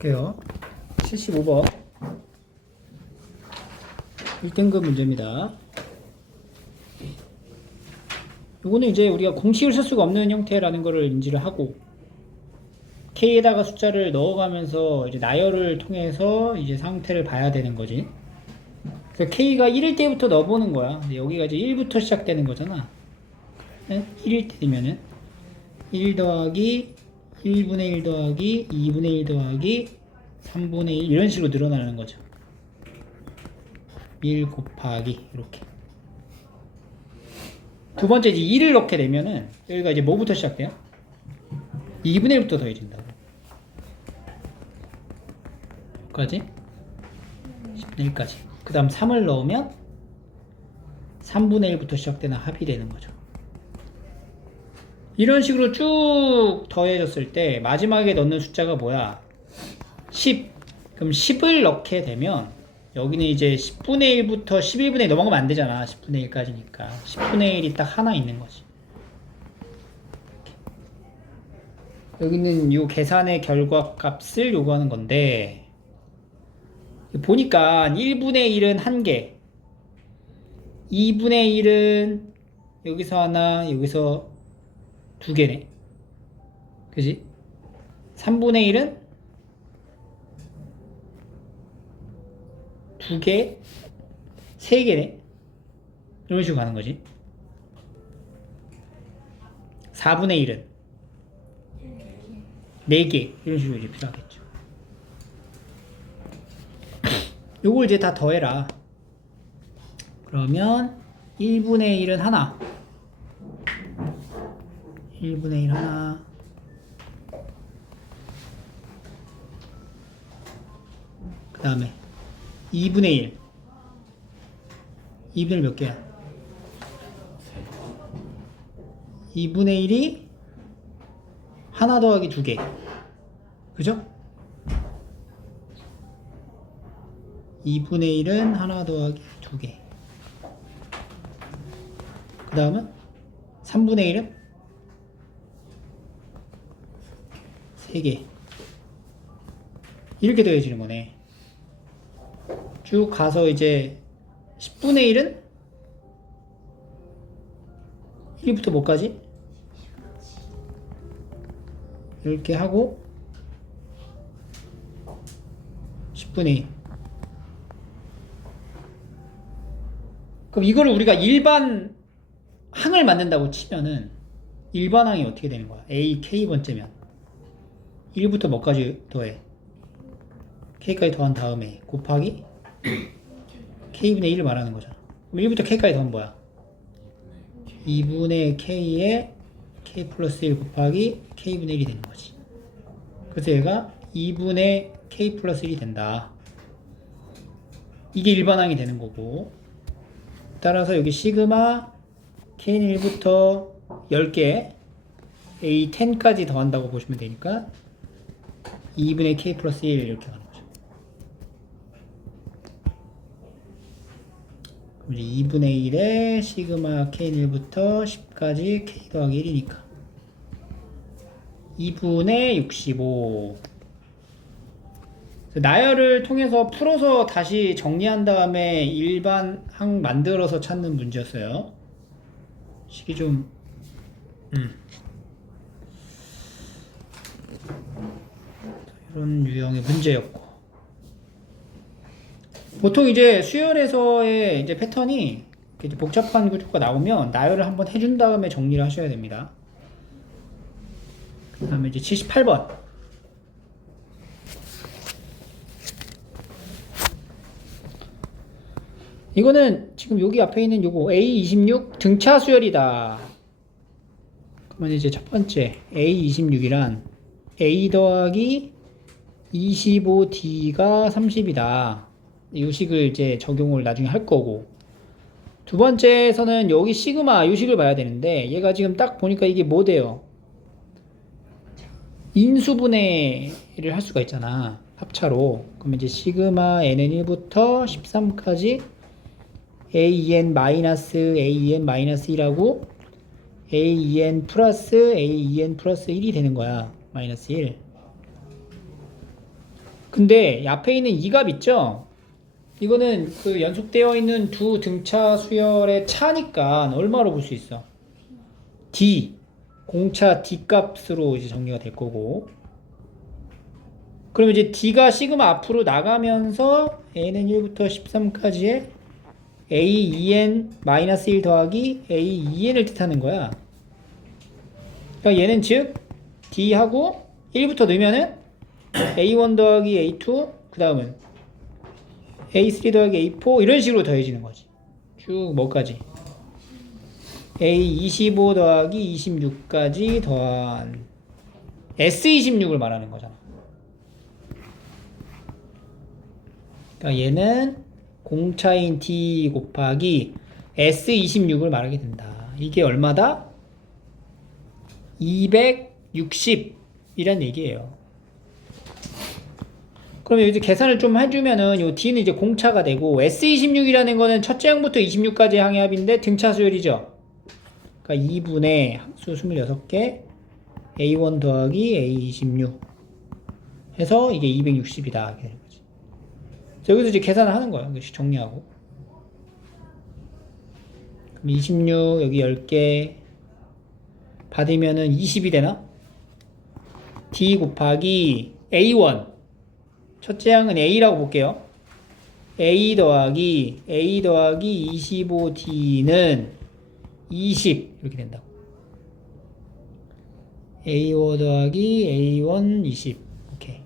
볼게요. 75번 1등급 문제입니다. 요거는 이제 우리가 공식을 쓸 수가 없는 형태라는 것을 인지를 하고 K에다가 숫자를 넣어가면서 이제 나열을 통해서 이제 상태를 봐야 되는 거지. 그래서 K가 1일 때부터 넣어보는 거야. 여기가 이제 1부터 시작되는 거잖아. 1일 때 되면은 1 더하기 1분의 1 더하기 2분의 1 더하기 3분의 1 이런 식으로 늘어나는 거죠. 1 곱하기 이렇게. 두 번째 이제 1을 넣게 되면은 여기가 이제 뭐부터 시작돼요? 2분의 1부터 더해진다고. 여기까지 10분의 1까지. 그 다음 3을 넣으면 3분의 1부터 시작되는 합이 되는 거죠. 이런 식으로 쭉 더해졌을 때 마지막에 넣는 숫자가 뭐야? 10. 그럼 10을 넣게 되면 여기는 이제 10분의 1부터 11분의 1 넘어가면 안 되잖아. 10분의 1까지니까. 10분의 1이 딱 하나 있는 거지. 여기는 이 계산의 결과 값을 요구하는 건데 보니까 1분의 1은 1개 2분의 1은 여기서 하나 여기서 2개네 그지? 3분의 1은 2개 3개네 이런 식으로 가는 거지. 4분의 1은 4개 이런 식으로 이제 필요하겠죠. 요걸 이제 다 더해라. 그러면 1분의 1은 하나 1분의 1 하나 그 다음에 2분의 1 2분의 1 몇 개야? 2분의 1이 하나 더하기 2개 그죠? 2분의 1은 하나 더하기 2개 그 다음은 3분의 1은 3개 이렇게 더해지는 거네. 쭉 가서 이제 10분의 1은 1부터 뭐까지? 이렇게 하고 10분의 1 그럼 이거를 우리가 일반 항을 만든다고 치면은 일반 항이 어떻게 되는 거야? A, K번째면 1부터 뭐까지 더해? K까지 더한 다음에 곱하기 K분의 1을 말하는 거잖아. 그럼 1부터 K까지 더하면 뭐야? 2분의 K에 K 플러스 1 곱하기 K분의 1이 되는 거지. 그래서 얘가 2분의 K 플러스 1이 된다. 이게 일반항이 되는 거고 따라서 여기 시그마 K는 1부터 10개 A10까지 더한다고 보시면 되니까 2분의 K 플러스 1 이렇게 가는 거죠. 그럼 이제 2분의 1에 시그마 K는 1부터 10까지 K 더하기 1이니까 2분의 65 나열을 통해서 풀어서 다시 정리한 다음에 일반 항 만들어서 찾는 문제였어요. 식이 좀 이런 유형의 문제였고 보통 이제 수열에서의 이제 패턴이 이제 복잡한 구조가 나오면 나열을 한번 해준 다음에 정리를 하셔야 됩니다. 그 다음에 이제 78번 이거는 지금 여기 앞에 있는 요거 A26 등차 수열이다. 그러면 이제 첫 번째 A26이란 A 더하기 25D가 30이다. 이 식을 이제 적용을 나중에 할 거고 두 번째에서는 여기 시그마 이 식을 봐야 되는데 얘가 지금 딱 보니까 이게 뭐 돼요? 인수분해를 할 수가 있잖아. 합차로. 그럼 이제 시그마 n은 1부터 13까지 AEN-1하고 AEN 플러스 AEN 플러스 1이 되는 거야. 마이너스 1. 근데 앞에 있는 이 값 있죠? 이거는 그 연속되어 있는 두 등차 수열의 차니까 얼마로 볼 수 있어? D, 공차 D 값으로 이제 정리가 될 거고. 그럼 이제 D가 시그마 앞으로 나가면서 N은 1부터 13까지의 A2N-1 더하기 A2N을 뜻하는 거야. 그러니까 얘는 즉 D하고 1부터 넣으면은 A1 더하기 A2, 그 다음은 A3 더하기 A4 이런 식으로 더해지는 거지. 쭉 뭐까지? A25 더하기 26까지 더한 S26을 말하는 거잖아. 그러니까 얘는 공차인 D 곱하기 S26을 말하게 된다. 이게 얼마다? 260이란 얘기예요. 그러면 이제 계산을 좀 해주면은 요 D는 이제 공차가 되고 S26이라는 거는 첫째 항부터 26까지 항의 합인데 등차 수열이죠. 그러니까 2분의 항수 26개 A1 더하기 A26 해서 이게 260이다. 이렇게 되는 거지. 여기서 이제 계산을 하는 거야. 정리하고. 그럼 26 여기 10개 받으면은 20이 되나? D 곱하기 A1 첫째 항은 A라고 볼게요. A 더하기 25D는 20 이렇게 된다고. A5 더하기 A1 20 오케이.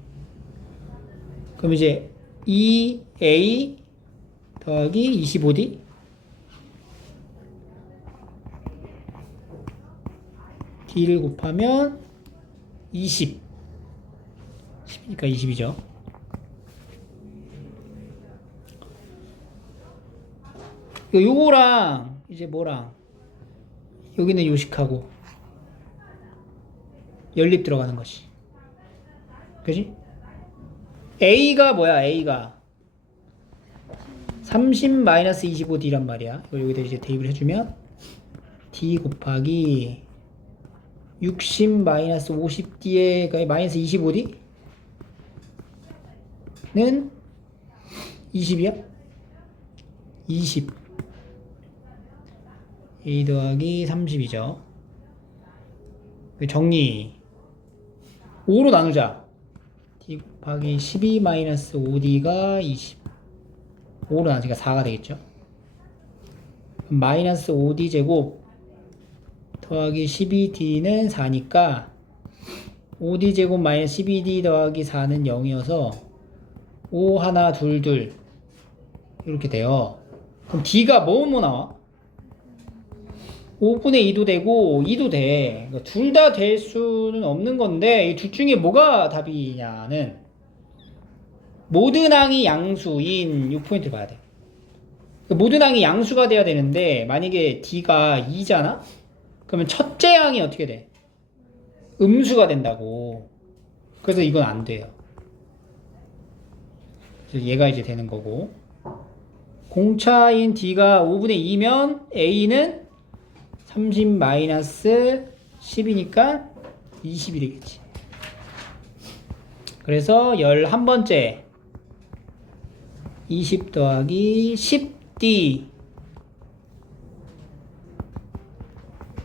그럼 이제 2A 더하기 25D D를 곱하면 20 10이니까 20이죠. 요거랑 이제 뭐랑 여기는 요식하고 연립 들어가는 것이. 그지? A가 뭐야? A가 30-25D란 말이야. 이걸 여기다 이제 대입을 해주면 D 곱하기 60-50D에 마이너스 25D는 20이야? 20 A 더하기 30이죠. 정리 5로 나누자. D 곱하기 12-5D가 20 5로 나누니까 4가 되겠죠. 마이너스 5D 제곱 더하기 12D는 4니까 5D 제곱 마이너스 12D 더하기 4는 0이어서 5 하나 둘 둘 이렇게 돼요. 그럼 D가 뭐 나와? 5분의 2도 되고 2도 돼. 그러니까 둘 다 될 수는 없는 건데 이 둘 중에 뭐가 답이냐는 모든 항이 양수인 이 포인트를 봐야 돼. 모든 항이 양수가 돼야 되는데 만약에 D가 2잖아? 그러면 첫째 항이 어떻게 돼? 음수가 된다고. 그래서 이건 안 돼요. 그래서 얘가 이제 되는 거고. 공차인 D가 5분의 2면 A는 30-10이니까 20이 되겠지. 그래서 11번째 20 더하기 10D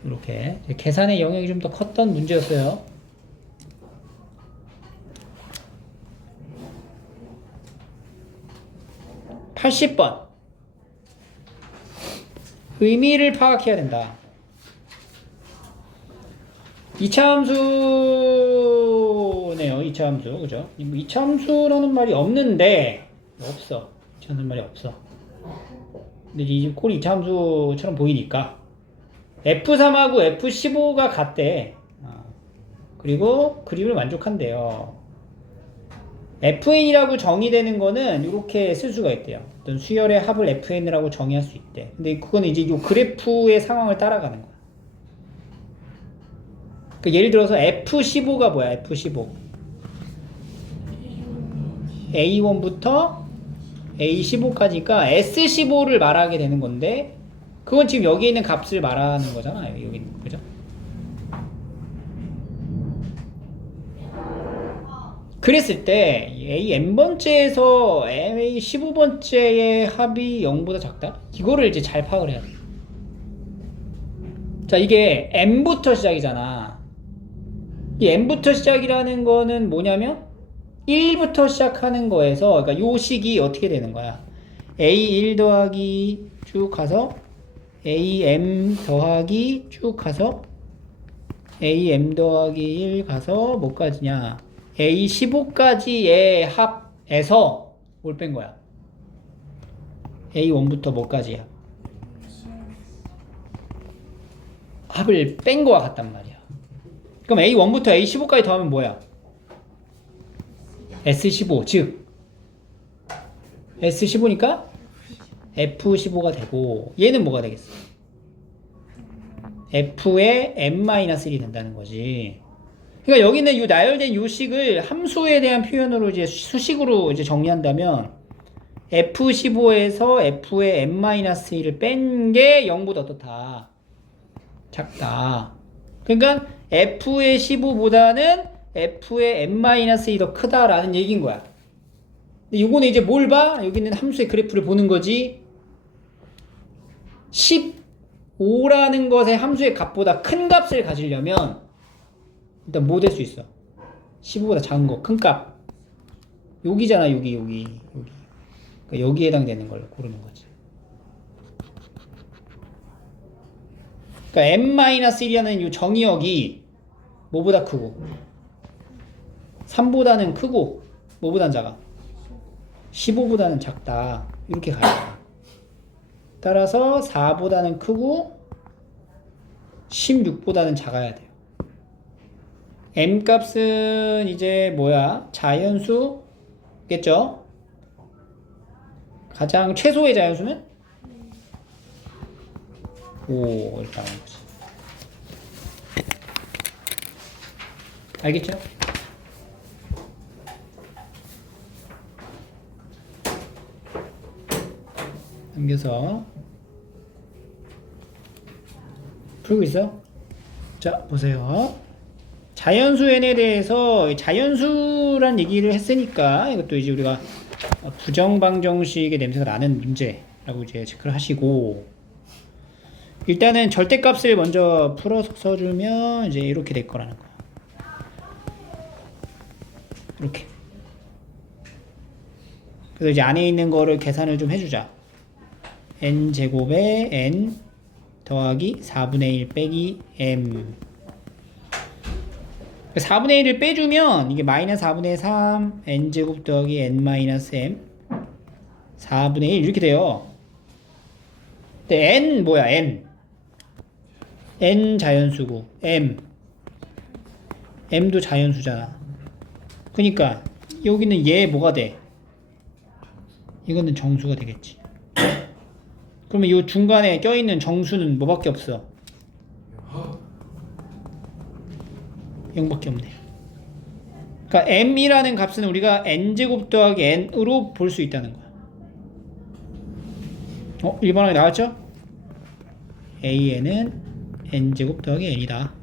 이렇게 계산의 영역이 좀 더 컸던 문제였어요. (80번) 의미를 파악해야 된다. 이차함수네요. 이차함수. 그죠? 이차함수라는 말이 없는데 없어. 이차함수 말이 없어. 근데 이제 꼴이 이차함수처럼 보이니까 F3하고 F15가 같대. 그리고 그림을 만족한대요. FN이라고 정의되는 거는 이렇게 쓸 수가 있대요. 어떤 수열의 합을 FN이라고 정의할 수 있대. 근데 그거는 이제 이 그래프의 상황을 따라가는 거야. 그러니까 예를 들어서 F15가 뭐야? F15 A1부터 A15까지니까 S15를 말하게 되는 건데 그건 지금 여기 있는 값을 말하는 거잖아. 여기 있는 그죠? 그랬을 때 A n번째에서 A 15번째의 합이 0보다 작다? 이거를 이제 잘 파악을 해야 돼. 자, 이게 n부터 시작이잖아. 이 n부터 시작이라는 거는 뭐냐면 1부터 시작하는 거에서, 그러니까 요 식이 어떻게 되는 거야? A1 더하기 쭉 가서 AM 더하기 쭉 가서 AM 더하기 1 가서 뭐까지냐? A15까지의 합에서 뭘 뺀 거야? A1부터 뭐까지야? 합을 뺀 거와 같단 말이야. 그럼 A1부터 A15까지 더하면 뭐야? S15, 즉 S15니까 F15가 되고, 얘는 뭐가 되겠어? F의 n-1이 된다는 거지. 그러니까 여기는 이 나열된 요 식을 함수에 대한 표현으로 이제 수식으로 이제 정리한다면 F15에서 F의 n-1을 뺀 게 0보다 어떻다? 작다. 그러니까 F의 15보다는 F의 n-1이 더 크다라는 얘기인 거야. 근데 요거는 이제 뭘 봐? 여기는 함수의 그래프를 보는 거지. 15라는 것의 함수의 값보다 큰 값을 가지려면 일단 뭐 될 수 있어? 15보다 작은 거, 큰 값. 여기잖아, 여기. 그러니까 여기에 해당되는 걸 고르는 거지. 그러니까 n-1이라는 이 정의역이 뭐보다 크고 3보다는 크고 뭐보다는 작아? 15보다는 작다. 이렇게 가야 돼. 따라서 4보다는 크고 16보다는 작아야 돼요. m 값은 이제 뭐야? 자연수겠죠? 가장 최소의 자연수는 5 이렇게 나오는 거지. 알겠죠? 넘겨서 풀고 있어? 자, 보세요. 자연수 n에 대해서 자연수란 얘기를 했으니까 이것도 이제 우리가 부정방정식의 냄새가 나는 문제라고 이제 체크를 하시고, 일단은 절대값을 먼저 풀어서 써주면 이제 이렇게 될 거라는 거야. 이렇게. 그래서 이제 안에 있는 거를 계산을 좀 해주자. n제곱에 n 더하기 4분의 1 빼기 m. 4분의 1을 빼주면 이게 마이너스 4분의 3 n제곱 더하기 n 마이너스 m 4분의 1 이렇게 돼요. 근데 n 뭐야? n 자연수고 m도 자연수잖아. 그러니까 여기는 얘 뭐가 돼? 이거는 정수가 되겠지. 그러면 이 중간에 껴있는 정수는 뭐밖에 없어? 0밖에 없네. 그러니까 m이라는 값은 우리가 n제곱 더하기 n으로 볼 수 있다는 거야. 일반하게 나왔죠? an은 n제곱 더하기 n이다.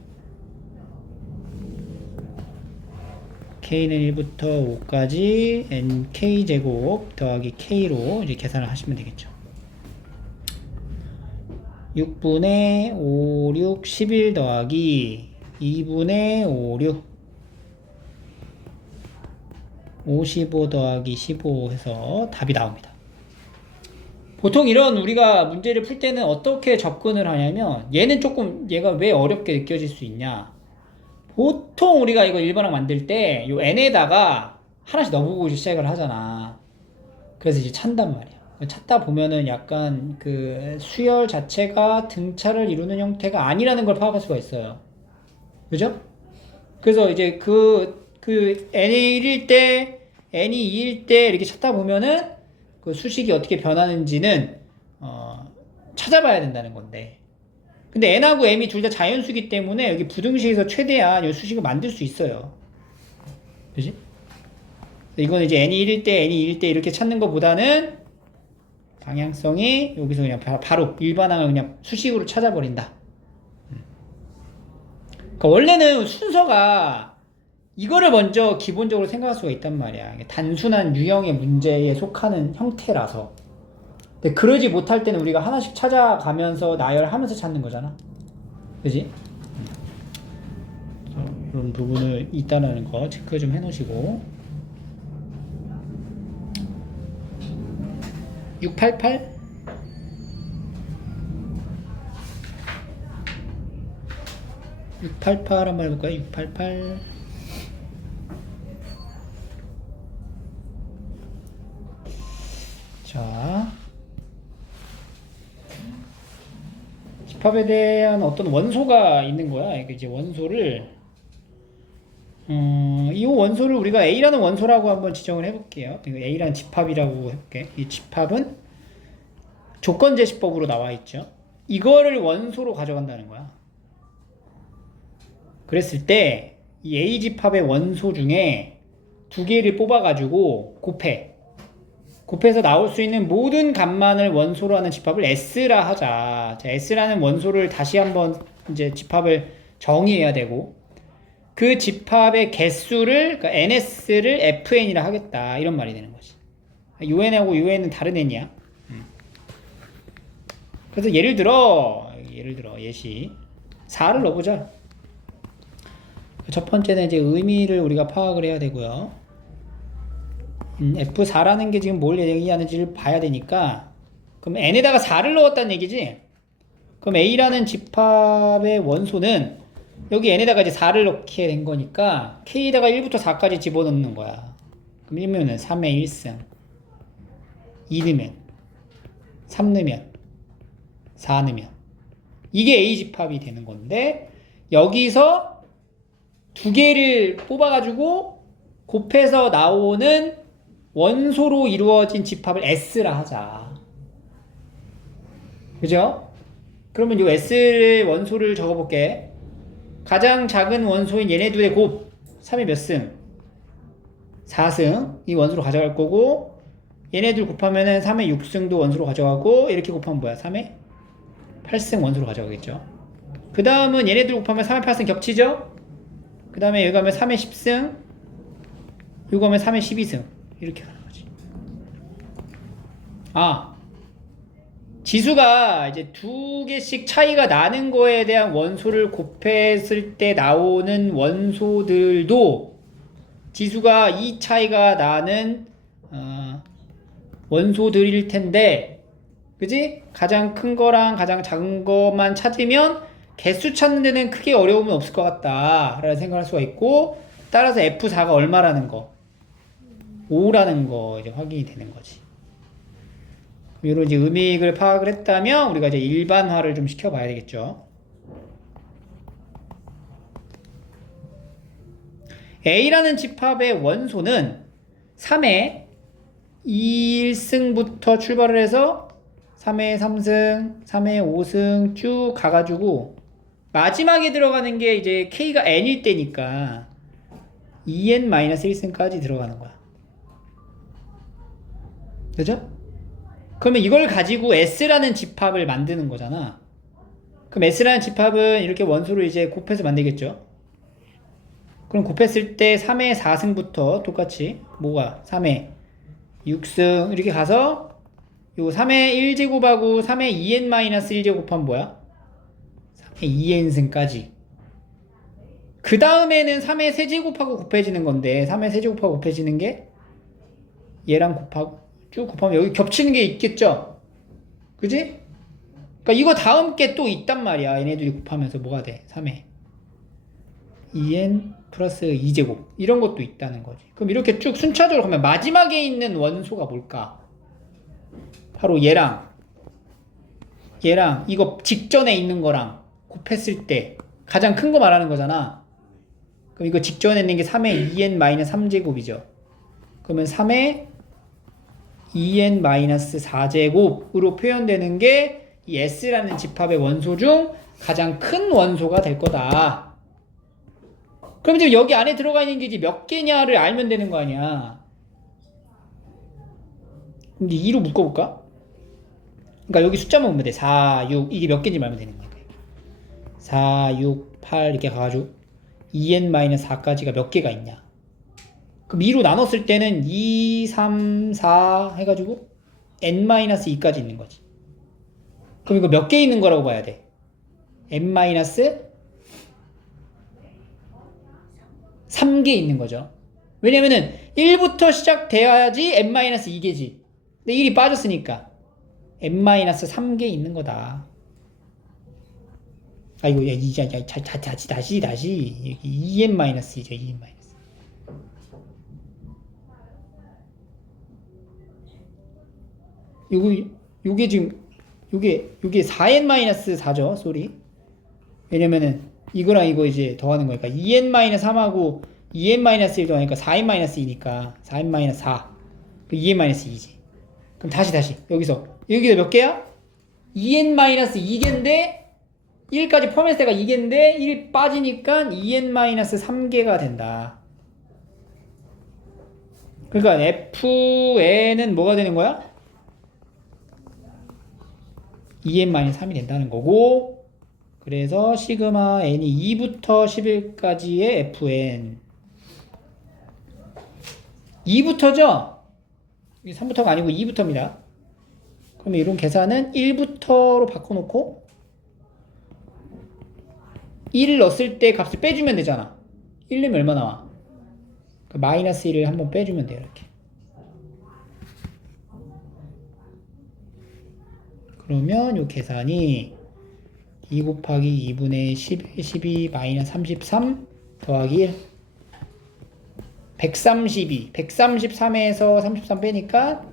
k는 1부터 5까지 nk제곱 더하기 k로 이제 계산을 하시면 되겠죠. 6분의 5, 6, 11 더하기 2분의 5, 6 55 더하기 15 해서 답이 나옵니다. 보통 이런 우리가 문제를 풀 때는 어떻게 접근을 하냐면, 얘는 조금 얘가 왜 어렵게 느껴질 수 있냐, 보통 우리가 이거 일반항 만들 때 요 n에다가 하나씩 넣어보고 시작을 하잖아. 그래서 이제 찬단 말이야. 찾다 보면은 약간 그 수열 자체가 등차를 이루는 형태가 아니라는 걸 파악할 수가 있어요. 그죠? 그래서 이제 n이 1일 때, n이 2일 때 이렇게 찾다 보면은 그 수식이 어떻게 변하는지는 찾아봐야 된다는 건데, 근데 n하고 m이 둘 다 자연수기 때문에 여기 부등식에서 최대한 이 수식을 만들 수 있어요. 그지? 이건 이제 n이 1일 때, n이 2일 때 이렇게 찾는 것보다는 방향성이 여기서 그냥 바로 일반항을 그냥 수식으로 찾아버린다. 그러니까 원래는 순서가 이거를 먼저 기본적으로 생각할 수가 있단 말이야. 이게 단순한 유형의 문제에 속하는 형태라서. 근데 그러지 못할 때는 우리가 하나씩 찾아가면서 나열하면서 찾는 거잖아. 그지? 이런 부분을 있다는 거 체크 좀 해놓으시고. 688? 688 한번 해볼까요? 688. 자, 집합에 대한 어떤 원소가 있는 거야. 이제 원소를 이 원소를 우리가 A라는 원소라고 한번 지정을 해볼게요. A라는 집합이라고 해볼게. 이 집합은 조건제시법으로 나와 있죠. 이거를 원소로 가져간다는 거야. 그랬을 때 이 A 집합의 원소 중에 두 개를 뽑아가지고 곱해. 곱해서 나올 수 있는 모든 값만을 원소로 하는 집합을 S라 하자. 자, S라는 원소를 다시 한번 이제 집합을 정의해야 되고, 그 집합의 개수를, 그러니까 NS를 FN이라 하겠다. 이런 말이 되는 거지. UN하고 UN은 다른 N이야. 그래서 예를 들어 예시 4를 넣어보자. 첫 번째는 이제 의미를 우리가 파악을 해야 되고요. F4라는 게 지금 뭘 얘기하는지를 봐야 되니까, 그럼 N에다가 4를 넣었다는 얘기지? 그럼 A라는 집합의 원소는 여기 N에다가 이제 4를 넣게 된 거니까 K에다가 1부터 4까지 집어넣는 거야. 그럼 1면은 3의 1승, 2 넣으면 3 넣으면 4 넣으면 이게 A 집합이 되는 건데, 여기서 두 개를 뽑아가지고 곱해서 나오는 원소로 이루어진 집합을 S라 하자. 그죠? 그러면 이 S의 원소를 적어볼게. 가장 작은 원소인 얘네 둘의 곱 3의 몇 승? 4승 이 원소로 가져갈 거고, 얘네 둘 곱하면은 3의 6승도 원소로 가져가고, 이렇게 곱하면 뭐야? 3의 8승 원소로 가져가겠죠. 그 다음은 얘네 둘 곱하면 3의 8승 겹치죠? 그 다음에 여기 가면 3의 10승, 여기 가면 3의 12승 이렇게 가는 거지. 지수가 이제 두 개씩 차이가 나는 거에 대한 원소를 곱했을 때 나오는 원소들도 지수가 이 차이가 나는 원소들일 텐데, 그지? 가장 큰 거랑 가장 작은 것만 찾으면 개수 찾는 데는 크게 어려움은 없을 것 같다 라는 생각을 할 수가 있고, 따라서 F4가 얼마라는 거, 5라는 거 이제 확인이 되는 거지. 이런 이제 음익을 파악을 했다면 우리가 이제 일반화를 좀 시켜봐야 되겠죠. A라는 집합의 원소는 3의 1승부터 출발을 해서 3의 3승, 3의 5승 쭉 가가지고 마지막에 들어가는 게 이제 K가 N일 때니까 2N-1승까지 들어가는 거야. 그죠? 그러면 이걸 가지고 S라는 집합을 만드는 거잖아. 그럼 S라는 집합은 이렇게 원소를 이제 곱해서 만들겠죠. 그럼 곱했을 때 3의 4승부터 똑같이 뭐가 3의 6승 이렇게 가서 요 3의 1제곱하고 3의 2n-1제곱하면 뭐야? 3의 2n승까지. 그 다음에는 3의 세제곱하고 곱해지는 건데, 3의 세제곱하고 곱해지는 게 얘랑 곱하고 쭉 곱하면 여기 겹치는 게 있겠죠? 그지? 그러니까 이거 다음 게 또 있단 말이야. 얘네들이 곱하면서 뭐가 돼? 3의 2n 플러스 2제곱 이런 것도 있다는 거지. 그럼 이렇게 쭉 순차적으로 가면 마지막에 있는 원소가 뭘까? 바로 얘랑 이거 직전에 있는 거랑 곱했을 때 가장 큰 거 말하는 거잖아. 그럼 이거 직전에 있는 게 3의 2n-3제곱이죠. 그러면 3의 2n-4제곱으로 표현되는 게 이 S라는 집합의 원소 중 가장 큰 원소가 될 거다. 그럼 이제 여기 안에 들어가 있는 게 이제 몇 개냐를 알면 되는 거 아니야. 이제 2로 묶어볼까? 그러니까 여기 숫자만 보면 돼. 4, 6 이게 몇 개인지 알면 되는 거야. 4, 6, 8 이렇게 가가지고 2n-4까지가 몇 개가 있냐. 그럼 2로 나눴을 때는 2, 3, 4 해가지고 n-2까지 있는 거지. 그럼 이거 몇 개 있는 거라고 봐야 돼? n-3개 있는 거죠. 왜냐면은 1부터 시작돼야지 n-2개지. 근데 1이 빠졌으니까 n-3개 있는 거다. 아이고, 야, 다시. 여기 2n-2죠, 2n-. 요게 지금, 요게 4n-4죠, 쏘리. 왜냐면은, 이거랑 이거 이제 더하는 거니까, 2n-3하고 2n-1 더하니까 4n-2니까, 4n-4. 2n-2지. 그럼 다시. 여기서 몇 개야? 2n-2개인데, 1까지 포함했을 때가 2개인데 1 빠지니까 2n-3개가 된다. 그러니까 fn은 뭐가 되는 거야? 2n-3이 된다는 거고, 그래서 시그마 n이 2부터 11까지의 fn. 2부터죠? 3부터가 아니고 2부터입니다. 그러면 이런 계산은 1부터로 바꿔놓고 1을 넣었을 때 값을 빼주면 되잖아. 1 넣으면 얼마 나와? 그 마이너스 1을 한번 빼주면 돼요. 이렇게. 그러면 이 계산이 2 곱하기 2분의 12 마이너스 33 더하기 1 132 133에서 33 빼니까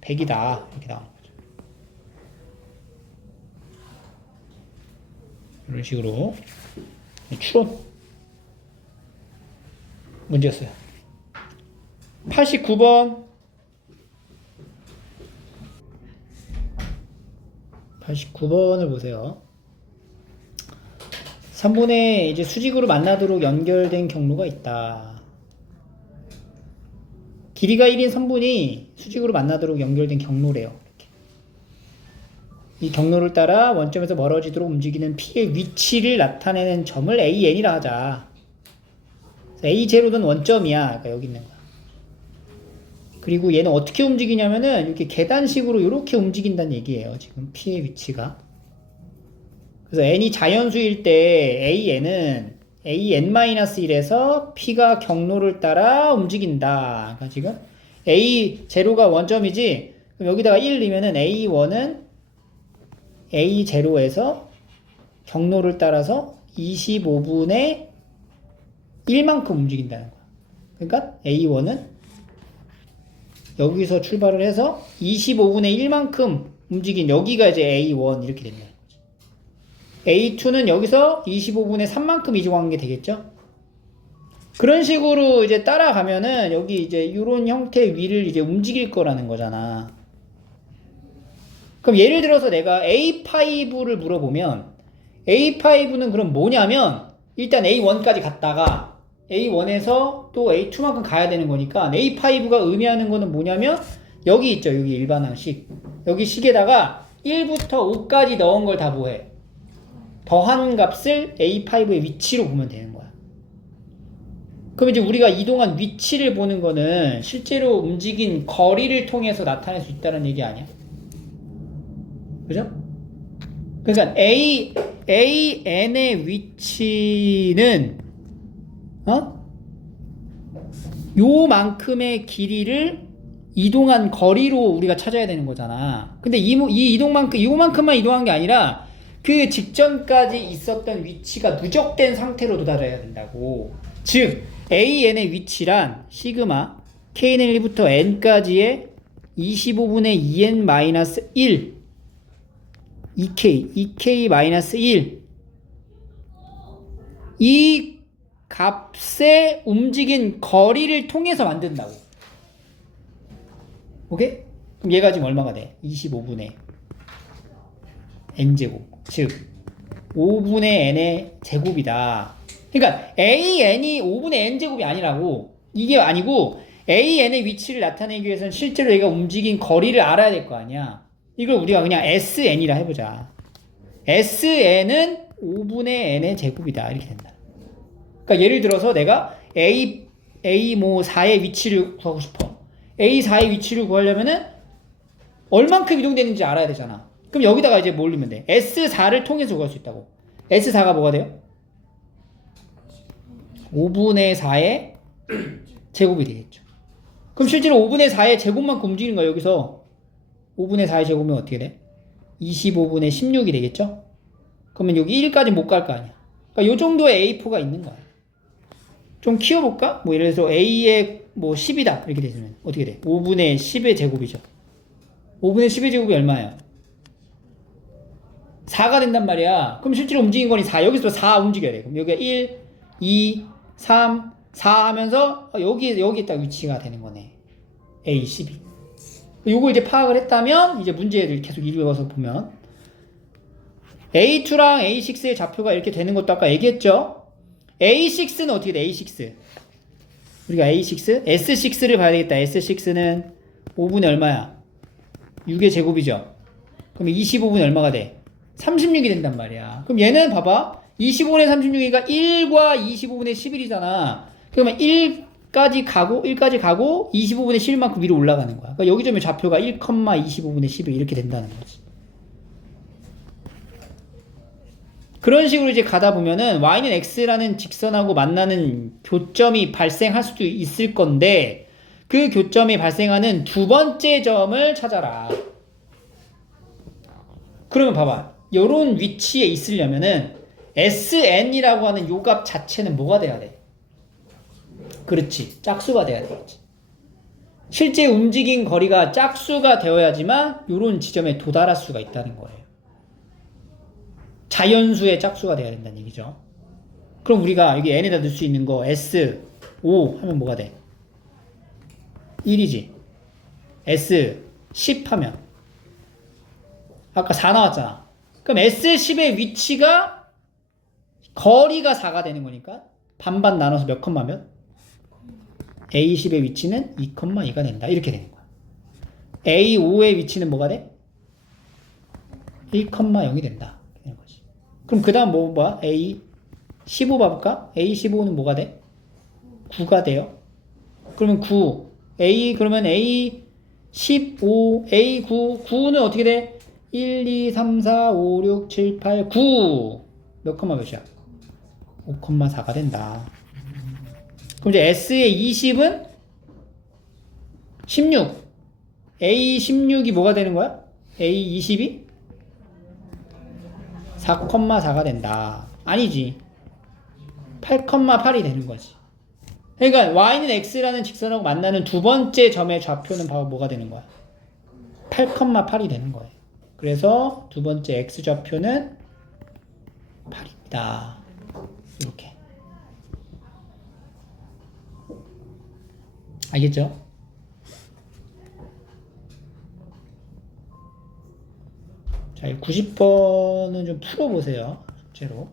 100이다. 이렇게 나오는 거죠. 이런 식으로 추론 문제였어요. 89번 89번을 보세요. 3번에 이제 수직으로 만나도록 연결된 경로가 있다. 길이가 1인 선분이 수직으로 만나도록 연결된 경로래요. 이렇게. 이 경로를 따라 원점에서 멀어지도록 움직이는 P의 위치를 나타내는 점을 AN이라 하자. A0는 원점이야. 그러니까 여기 있는 거야. 그리고 얘는 어떻게 움직이냐면은 이렇게 계단식으로 이렇게 움직인다는 얘기예요. 지금 P의 위치가. 그래서 n이 자연수일 때 an은 an-1에서 P가 경로를 따라 움직인다. 그러니까 지금 A0가 원점이지. 그럼 여기다가 1 넣으면은 A1은 A0에서 경로를 따라서 25분의 1만큼 움직인다는 거야. 그러니까 A1은 여기서 출발을 해서 25분의 1만큼 움직인 여기가 이제 A1 이렇게 됩니다. A2는 여기서 25분의 3만큼 이동한 게 되겠죠? 그런 식으로 이제 따라가면은 여기 이제 이런 형태의 위를 이제 움직일 거라는 거잖아. 그럼 예를 들어서 내가 A5를 물어보면 A5는 그럼 뭐냐면 일단 A1까지 갔다가 A1에서 또 A2만큼 가야 되는 거니까 A5가 의미하는 거는 뭐냐면 여기 있죠. 여기 일반항식. 여기 식에다가 1부터 5까지 넣은 걸 다 뭐해? 더한 값을 A5의 위치로 보면 되는 거야. 그럼 이제 우리가 이동한 위치를 보는 거는 실제로 움직인 거리를 통해서 나타낼 수 있다는 얘기 아니야? 그죠? 그러니까 AN의 위치는 요만큼의 길이를 이동한 거리로 우리가 찾아야 되는 거잖아. 근데 이 이동만큼 요만큼만 이동한 게 아니라 그 직전까지 있었던 위치가 누적된 상태로 도달해야 된다고. 즉 AN의 위치란 시그마 K는 1부터 N까지의 25분의 2N-1 2K-1 이 값의 움직인 거리를 통해서 만든다고. 오케이? 그럼 얘가 지금 얼마가 돼? 25분의 n제곱. 즉 5분의 n의 제곱이다. 그러니까 AN이 5분의 n제곱이 아니라고. 이게 아니고 AN의 위치를 나타내기 위해서는 실제로 얘가 움직인 거리를 알아야 될 거 아니야. 이걸 우리가 그냥 SN이라 해보자. SN은 5분의 n의 제곱이다. 이렇게 된다. 그러니까 예를 들어서 내가 A 뭐 4의 위치를 구하고 싶어. A4의 위치를 구하려면은 얼만큼 이동되는지 알아야 되잖아. 그럼 여기다가 이제 뭘 넣으면 돼? S4를 통해서 구할 수 있다고. S4가 뭐가 돼요? 5분의 4의 제곱이 되겠죠. 그럼 실제로 5분의 4의 제곱만큼 움직이는 거야. 여기서 5분의 4의 제곱이면 어떻게 돼? 25분의 16이 되겠죠? 그러면 여기 1까지 못 갈 거 아니야. 그러니까 요 정도의 A4가 있는 거야. 좀 키워볼까? 뭐 예를 들어서 A의 뭐 10이다 이렇게 되면 어떻게 돼? 5분의 10의 제곱이죠. 5분의 10의 제곱이 얼마예요? 4가 된단 말이야. 그럼 실제로 움직인 거니 4. 여기서 4 움직여야 돼. 그럼 여기가 1, 2, 3, 4 하면서 여기 딱 위치가 되는 거네. A, 12. 요걸 이제 파악을 했다면 이제 문제를 계속 읽어서 보면 A2랑 A6의 좌표가 이렇게 되는 것도 아까 얘기했죠? A6는 어떻게 돼? A6. 우리가 A6, S6를 봐야 되겠다. S6는 5분의 얼마야? 6의 제곱이죠. 그럼 25분의 얼마가 돼? 36이 된단 말이야. 그럼 얘는 봐봐. 25분의 36이니까 1과 25분의 11이잖아. 그러면 1까지 가고 25분의 11만큼 위로 올라가는 거야. 그러니까 여기 점의 좌표가 1,25분의 11 이렇게 된다는 거지. 그런 식으로 이제 가다 보면은 y는 x라는 직선하고 만나는 교점이 발생할 수도 있을 건데 그 교점이 발생하는 두 번째 점을 찾아라. 그러면 봐봐. 요런 위치에 있으려면은 SN이라고 하는 요 값 자체는 뭐가 돼야 돼? 그렇지. 짝수가 돼야 되겠지. 실제 움직인 거리가 짝수가 되어야지만 요런 지점에 도달할 수가 있다는 거예요. 자연수의 짝수가 돼야 된다는 얘기죠. 그럼 우리가 여기 n에다 넣을 수 있는 거 S, 5 하면 뭐가 돼? 1이지. S, 10 하면 아까 4 나왔잖아. 그럼 S10의 위치가 거리가 4가 되는 거니까 반반 나눠서 몇 컴마면? A10의 위치는 2,2가 된다. 이렇게 되는 거야. A5의 위치는 뭐가 돼? 1,0이 된다. 되는 거지. 그럼 그 다음 뭐야? A15 봐볼까? A15는 뭐가 돼? 9가 돼요. 그러면 9. 그러면 A15, A9, 9는 어떻게 돼? 1, 2, 3, 4, 5, 6, 7, 8, 9. 몇 컴마 몇이야? 5,4가 된다. 그럼 이제 S의 20은 16. A16이 뭐가 되는 거야? A20이 4,4가 된다. 아니지. 8,8이 되는 거지. 그러니까 y는 x라는 직선하고 만나는 두 번째 점의 좌표는 바로 뭐가 되는 거야? 8,8이 되는 거예요. 그래서 두 번째 x 좌표는 8입니다. 이렇게. 알겠죠? 자, 90번은 좀 풀어보세요. 숙제로.